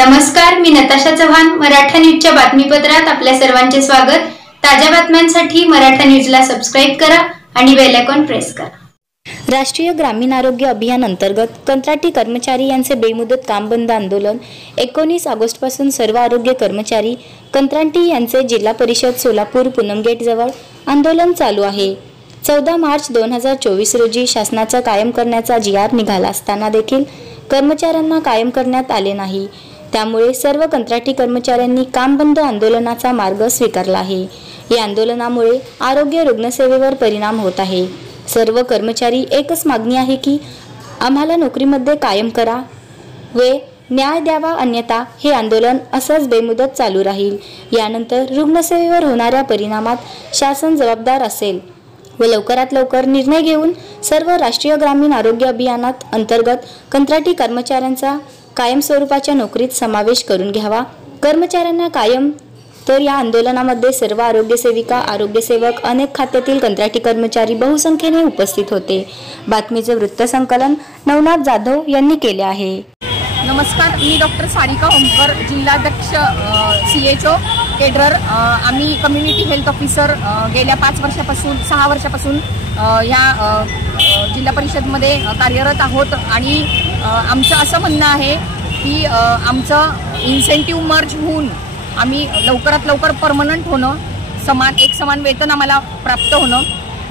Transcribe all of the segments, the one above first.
नमस्कार, मी नताशा चव्हाण. मराठा न्यूजच्या बातमीपत्रात आपल्या सर्वांचे स्वागत. ताज्या बातम्यांसाठी मराठा न्यूजला सबस्क्राइब करा आणि बेल आयकॉन प्रेस करा. राष्ट्रीय ग्रामीण आरोग्य अभियान अंतर्गत कंत्राटी कर्मचारी यांचे बेमुदत काम बंद आंदोलन 19 ऑगस्टपासून सर्व आरोग्य कर्मचारी कंत्राटी यांचे जिल्हा परिषद सोलापूर पूनमगेट जवळ आंदोलन चालू आहे. 14 मार्च 2024 रोजी शासनाचा कायम करण्याचा GR निघाला असताना देखील कर्मचाऱ्यांना कायम करण्यात आले नाही. त्यामुळे सर्व कंत्राटी कर्मचाऱ्यांनी काम बंद आंदोलनाचा मार्ग स्वीकारला आहे. या आंदोलनामुळे आरोग्य रुग्णसेवेवर परिणाम होत आहे. सर्व कर्मचारी एकच मागणी आहे की आम्हाला नोकरीमध्ये कायम करा व न्याय द्यावा, अन्यथा हे आंदोलन असंच बेमुदत चालू राहील. यानंतर रुग्णसेवेवर होणाऱ्या परिणामात शासन जबाबदार असेल व लवकरात लवकर निर्णय घेऊन सर्व राष्ट्रीय ग्रामीण आरोग्य अभियानात अंतर्गत कंत्राटी कर्मचाऱ्यांचा कायम स्वरूपाच्या नोकरीत समावेश करून घ्यावा. कर्मचाऱ्यांना कायम तर या आंदोलनामध्ये सर्व आरोग्य सेविका, आरोग्यसेवक, अनेक खात्यातील कंत्राटी कर्मचारी बहुसंख्येने उपस्थित होते. बातमीचे वृत्तसंकलन नवनाथ जाधव यांनी केले आहे. नमस्कार, मी डॉक्टर सारिका ओमकर, जिल्हाध्यक्ष CHO केडर. आम्ही कम्युनिटी हेल्थ ऑफिसर गेल्या 6 वर्षापासून ह्या जिल्हा परिषदमध्ये कार्यरत आहोत आणि आमचं असं म्हणणं आहे की आमचं इन्सेंटिव्ह मर्ज होऊन आम्ही लवकरात लवकर परमनंट होणं, एक समान वेतन आम्हाला प्राप्त होणं,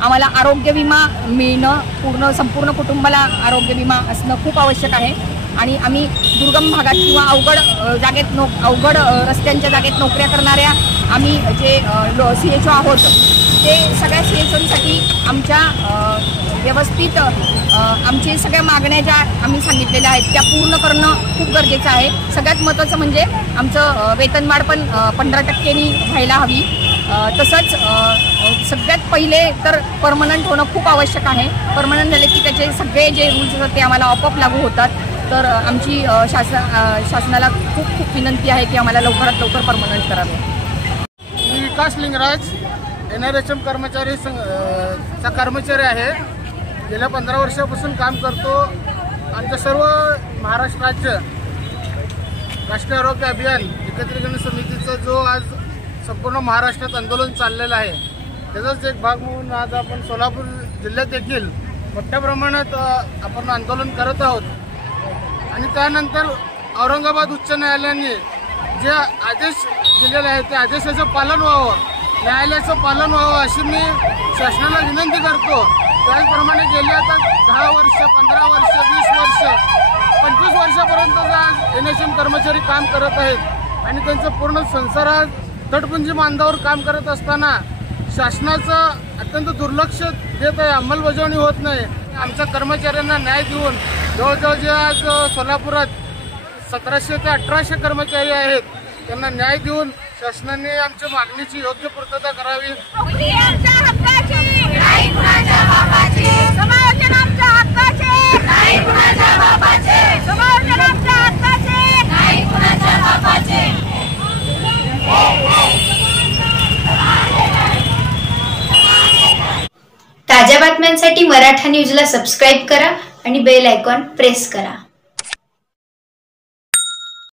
आम्हाला आरोग्य विमा मिळणं, संपूर्ण कुटुंबाला आरोग्य विमा असणं खूप आवश्यक आहे. आणि आम्ही दुर्गम भागात किंवा अवघड रस्त्यांच्या जागेत नोकऱ्या करणाऱ्या आम्ही जे CHO आहोत ते सगळ्या CHOंसाठी आमच्या व्यवस्थित आमचे सगळ्या मागण्या ज्या आम्ही सांगितलेल्या आहेत त्या पूर्ण करणं खूप गरजेचं आहे. सगळ्यात महत्त्वाचं म्हणजे आमचं वेतनवाढ पण 15% व्हायला हवी. तसंच सगळ्यात पहिले तर परमनंट होणं खूप आवश्यक आहे. परमनंट झाले की त्याचे सगळे जे रूल्स होतात ते आम्हाला आपोआप लागू होतात. तर आमची शासनाला खूप विनंती आहे की आम्हाला लवकरात लवकर परमनंट करावे. मी विकास लिंगराज NRHM कर्मचारी आहे. गेल्या 15 वर्षापासून काम करतो. आमचं सर्व महाराष्ट्र राज्य राष्ट्रीय आरोग्य अभियान एकत्रीकरण समितीचं जो आज संपूर्ण महाराष्ट्रात आंदोलन चाललेलं आहे त्याचाच एक भाग म्हणून आज आपण सोलापूर जिल्ह्यात देखील मोठ्या प्रमाणात आपण आंदोलन करत आहोत. आणि त्यानंतर औरंगाबाद उच्च न्यायालयाने जे आदेश दिलेले आहेत त्या आदेशाचं पालन व्हावं, न्यायालयाचं पालन व्हावं अशी मी शासनाला विनंती करतो. त्याचप्रमाणे गेले आता 10 वर्ष, 15 वर्ष, 20 वर्ष, 25 वर्षापर्यंत आज NHM कर्मचारी काम करत आहेत आणि त्यांचं पूर्ण संसारात तटपुंजी बांधावर काम करत असताना शासनाचं अत्यंत दुर्लक्ष देत आहे, अंमलबजावणी होत नाही. आमच्या कर्मचाऱ्यांना न्याय देऊन जवळजवळ जे आज सोलापुरात 1700 ते 1800 कर्मचारी आहेत त्यांना न्याय देऊन शासनाने आमच्या मागणीची योग्य पूर्तता करावी. ताज्या बातम्यांसाठी मराठा न्यूजला सबस्क्राइब करा आणि बेल आयकॉन प्रेस करा.